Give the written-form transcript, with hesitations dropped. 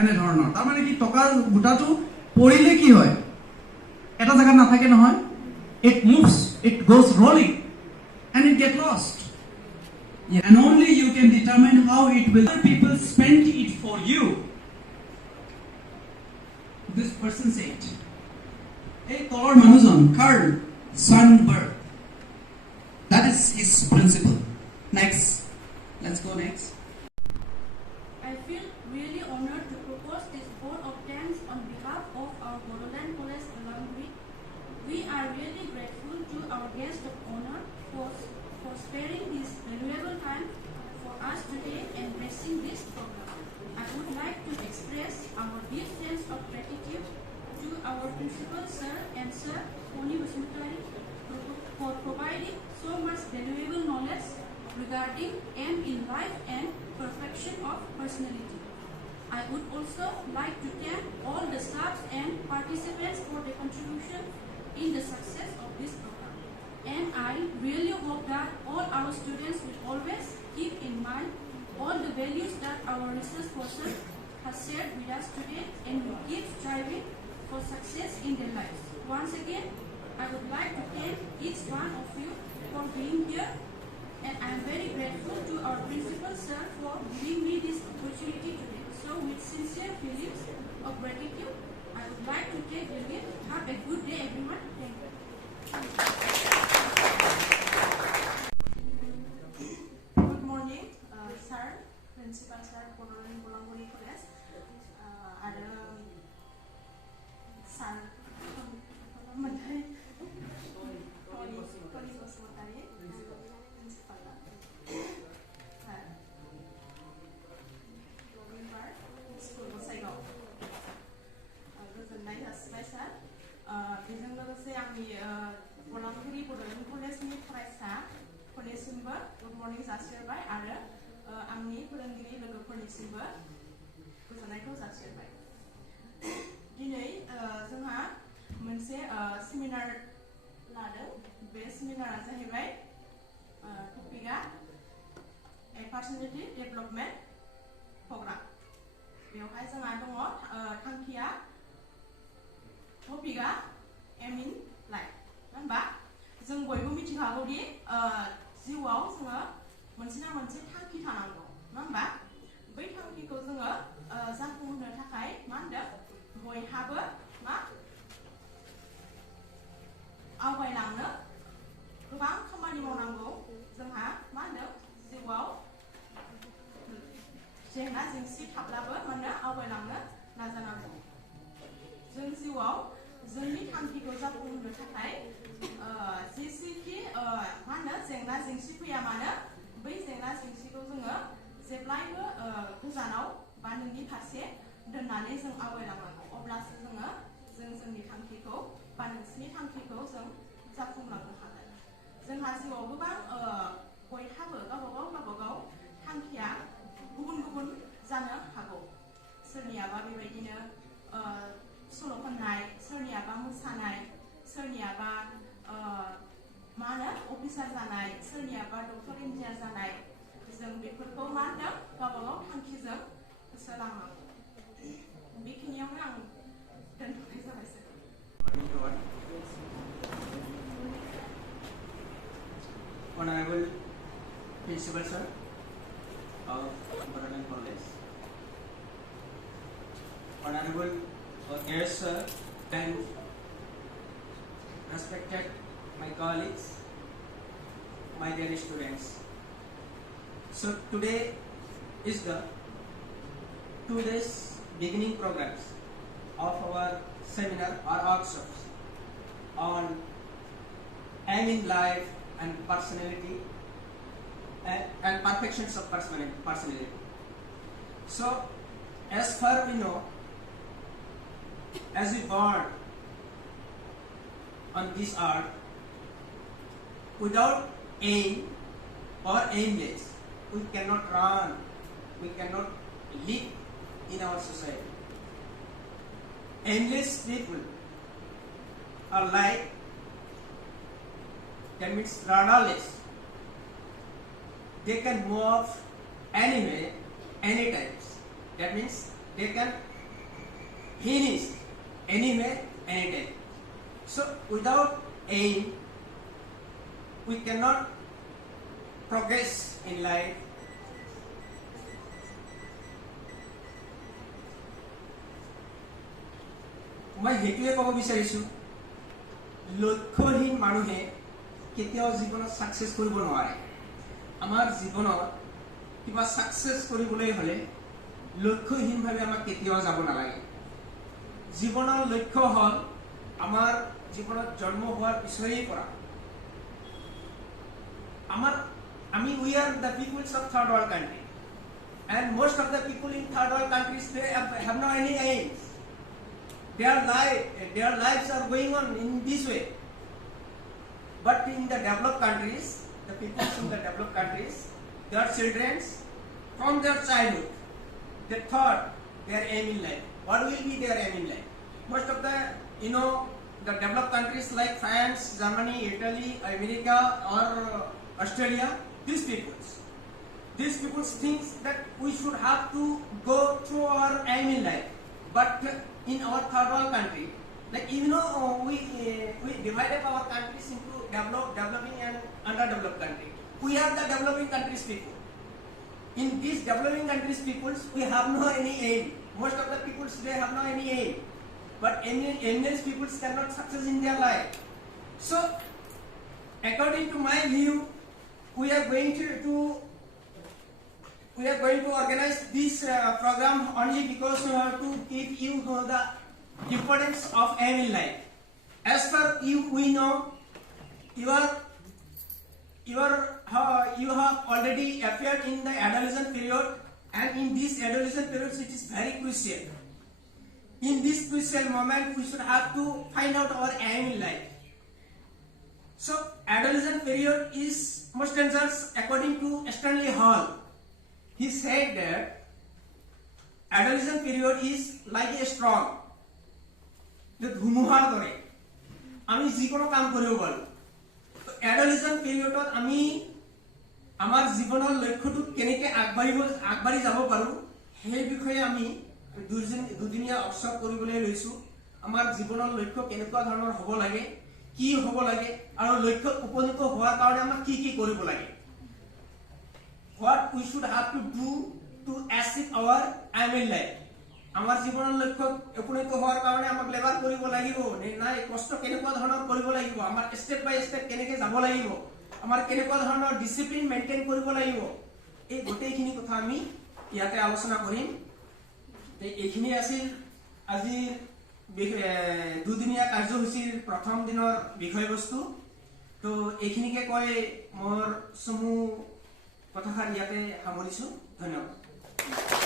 এনেধৰণৰ। তাৰমানে কি টকাৰ গোটাটো পৰিলে কি হয়, এটা জেগাত নাথাকে নহয়, it moves, it goes rolling and it get lost. And only you can determine how it will. Other people spend it for you. This person said, "Hey, Thor Manuzon, Carl Sandberg." That is his principle. Next, let's go next. I feel really honored to propose this vote of thanks on behalf of our Bodoland College alumni. We are really grateful to our guest of honor for sparing this valuable time for us today and blessing this program. I would like to express our deep sense of gratitude to our principal sir and sir Poni Basmutari for providing so much valuable knowledge regarding aim in life and perfection of personality. I would also like to thank all the staffs and participants for their contribution in the success of this program. And I really hope that all our students will always keep in mind all the values that our research person has shared with us today and will keep striving for success in their lives. Once again, I would like to thank each one of you for being here, and I am very grateful to our principal sir for giving me this opportunity today. So with sincere feelings of gratitude, I would like to take the leave. Have a good day, everyone. Thank you. Good morning, sir, principal sir, ballamguri college, आरो sir, मोनथाय टनि Basumatary, principal, रबिबार school Gossaigaon, गोजोननाय जासिबाय सार। बेजों लोगोसे आंनि ballamguri bodoland कलेजनि फरायसाफोरनिसिमबो good morning जासिहरबाय आरो आंनि फोरोंगिरि लोगोफोरनिसिमबो गोजोननायखौ जासिहरबाय। दिनै जोंहा मोनसे सेमिनार लादों। बे सेमिनारा जाहैबाय टपिकआ पार्सनेलिटी डेभेलपमेन्ट प्रग्राम। बेवहाय जोंहा दङ थांखिया टपिकआ एम इन लाइफ, होनबा जों बयबो मिथिखागौदि जिउआव जोङो मोनसे ना मोनसे थांखि थानांगौ, नङा होमबा? बै थांखिखौ जोङो जाफुंहोनो थाखाय मा होनदों बयहाबो मा आवगायलांनो गोबां खामानि मावनांगौ। जोंहा मा होनदों जिउआव जेंना जेंसि थाब्लाबो मा होनो आवगायलांनो नाजानांगौ। जों जिउआव जोंनि थांखिखौ जाफुंहोनो थाखाय जेसेखि मा होनो जेंना जेंसि फैया मानो बै जेंना जेंसिखौ जोङो जेब्लायबो गोजानाव बा नोंनि फारसे दोननानै जों आवगायलांनांगौ। अब्लासो जोङो जोंनि थांखिखौ बा नोंसिनि थांखिखौ जों जाफुंलांनो हागोन। जोंहा जिउआव गोबां बयहाबो गावबागाव थांखिया गुबुन गुबुन जानो हागौ। सोरनियाबा बेबायदिनो सल' खननाय, सोरनियाबा मोसानाय, सोरनियाबा मा होनो अफिसार जानाय, सोरनियाबा डक्टर इन्जिनियार जानाय। जों बेफोरखौ मा होनदों गावबागाव थांखिजों होसोलांनांगौ। बेखिनियावनो आं दोनथ'नाय जाबाय सार। Honorable Principal Sir of Bodoland College, Honorable guest sir, and respected my colleagues, my dear students. So today is the 2 days beginning programs of our seminar or workshops on aim in life and personality and perfections of personality. So as far we know, as we born on this earth without aim or aimless, we cannot run, we cannot live in our society. Aimless people are like, that means rudderless. They can move anywhere, anytime. That means they can finished anywhere, anytime. So without aim, we cannot progress in life. মই হেতুৱে ক'ব বিচাৰিছো লক্ষ্যহীন মানুহে কেতিয়াও জীৱনত success কৰিব নোৱাৰে আমাৰ জীৱনত কিবা সাকসেস কৰিবলৈ হলে লক্ষ্যহীনভাৱে আমাক কেতিয়াও যাব নালাগে জীৱনৰ লক্ষ্য হ'ল আমাৰ জীৱনত জন্ম হোৱাৰ পিছৰেই পৰা we are the peoples of third world country and most of the people in third world countries they have no any aims. Their lives are going on in this way. But in the developed countries, the people in the developed countries, their children, from their childhood, they thought their aim in life. What will be their aim in life? Most of the, the developed countries like France, Germany, Italy, America, or Australia, these people think that we should have to go through our aim in life. But in our third world country, like we divided our countries into developing and underdeveloped country. We are the developing countries people. In these developing countries peoples, we have no any aim. Most of the peoples they have no any aim. But Indian peoples cannot success in their life. So, according to my view, we are going to organize this program only because we have to give you the importance of aim in life. As per you, we know you have already appeared in the adolescent period, and in this adolescent period, it is very crucial. In this crucial moment, we should have to find out our aim in life. So, adolescent period is most dangerous according to Stanley Hall. He said that adolescent period is like a storm. The ধুমুহাৰ দৰে আমি যিকোনো কাম কৰিব পাৰো তো adolescent periodত আমি আমাৰ জীৱনৰ লক্ষ্যটো কেনেকৈ আগবাঢ়ি যাব পাৰো সেই বিষয়ে আমি দুদিনীয়া অৱসৰ কৰিবলৈ লৈছো আমাৰ জীৱনৰ লক্ষ্য কেনেকুৱা ধৰণৰ হ'ব লাগে কি হ'ব লাগে আৰু লক্ষ্যত উপনীত হোৱাৰ কাৰণে আমাক কি কৰিব লাগে what we should have to do to achieve our aim in life. Amar jibonar lokkho uponito hoar karone amak labor koribo lagibo na kosto kenekwa dhoroner koribo lagibo amar step by step keneke jabo lagibo amar kenekwa dhoroner discipline maintain koribo lagibo ei gotei khini kotha ami iate alochona korim ei ekhini asil আজি দুদিনীয়া কাৰ্যসূচীৰ প্ৰথম দিনৰ বিষয়বস্তু তো এইখিনিকে কয় মোৰ সমু কথাষাৰ ইয়াতে সামৰিছো ধন্যবাদ